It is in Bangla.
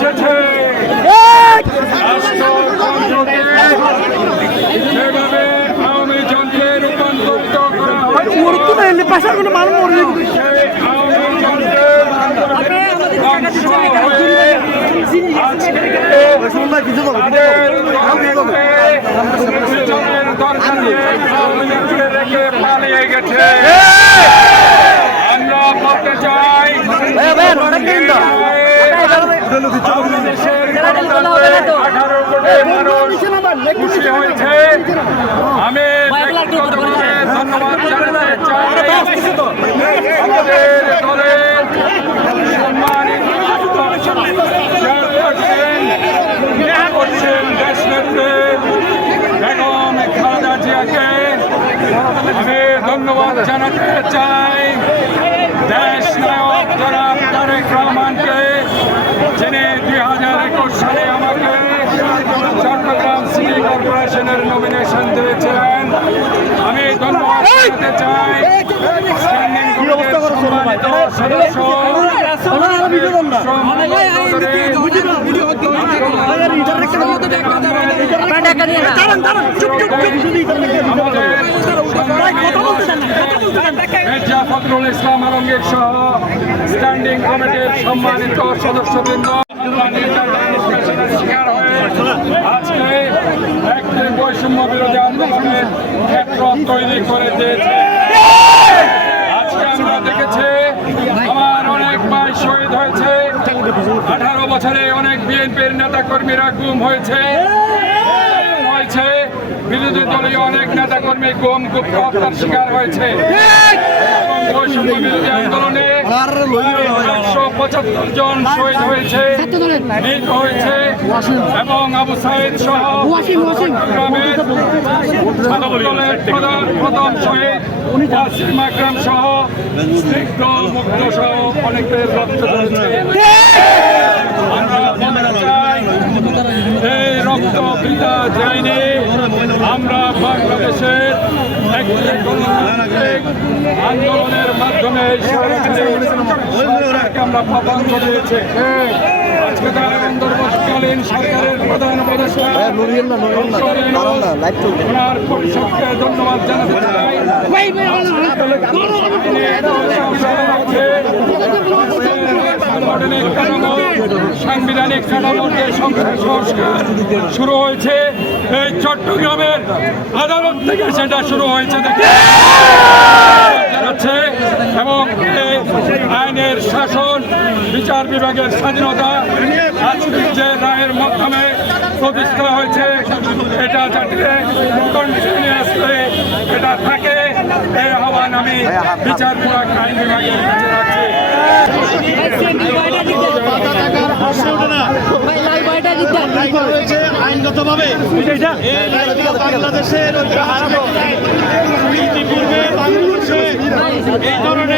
এসেছে। যেভাবে আওয়ামী যন্ত্রে রূপান্তরিত করা রেখে পালিয়ে গেছে। আমরা বলতে চাই আমি ধন্যবাদ জানাতে করছেন দেশনেত্রী বেগম খালেদা জিয়াকে আমি ধন্যবাদ জানাতে চাই যিনি দুই হাজার একুশ সালে আমাকে চট্টগ্রাম সিটি কর্পোরেশনের নমিনেশন দিয়েছিলেন আমি ধন্যবাদ জানাতে চাই সম্মানিত সদস্য ফখরুল ইসলাম আলমগীর সহ স্ট্যান্ডিং কমিটির সম্মানিত সদস্যবৃন্দ শিকার হয়ে আজকে বৈষম্য বিরোধী আন্দোলনের ক্ষেত্র তৈরি করে দিয়েছে আজকে আমরা দেখেছি আমার অনেক ভাই শহীদ হয়েছে আঠারো বছরে অনেক বিএনপির নেতা কর্মীরা গুম হয়েছে। হয়েছে। বিরোধী দলীয় অনেক নেতা কর্মী গুম গুপ্ত হত্যার শিকার হয়েছে। আন্দোলনে পঁচাত্তর জন হয়েছে হয়েছে এবং সহ অনেকের রক্ত ঝরেছে আমরা বলতে চাই এই রক্ত বৃথা যায়নি আমরা বাংলাদেশের একটি গণতান্ত্রিক আন্দোলনের মাধ্যমে এই সরকারকে সরকারের ধন্যবাদ সাংবিধানিক কাঠামোর সংস্কার শুরু হয়েছে। এই চট্টগ্রামের আদালত থেকে সেটা শুরু হয়েছে দেখে। জানাচ্ছে এবং এই আইনের শাসন বিচার বিভাগের স্বাধীনতা আজকের যে রায়ের মাধ্যমে প্রতিষ্ঠা হয়েছে এটা যাতে কন্টিনিউয়াসলি এটা থাকে এই আহ্বান আমি বিচার বিভাগ আইন বিভাগের কাছে রাখছি। হয়েছে। আইনগতভাবে বাংলাদেশের ইতিপূর্বে বাংলাদেশে এই ধরনের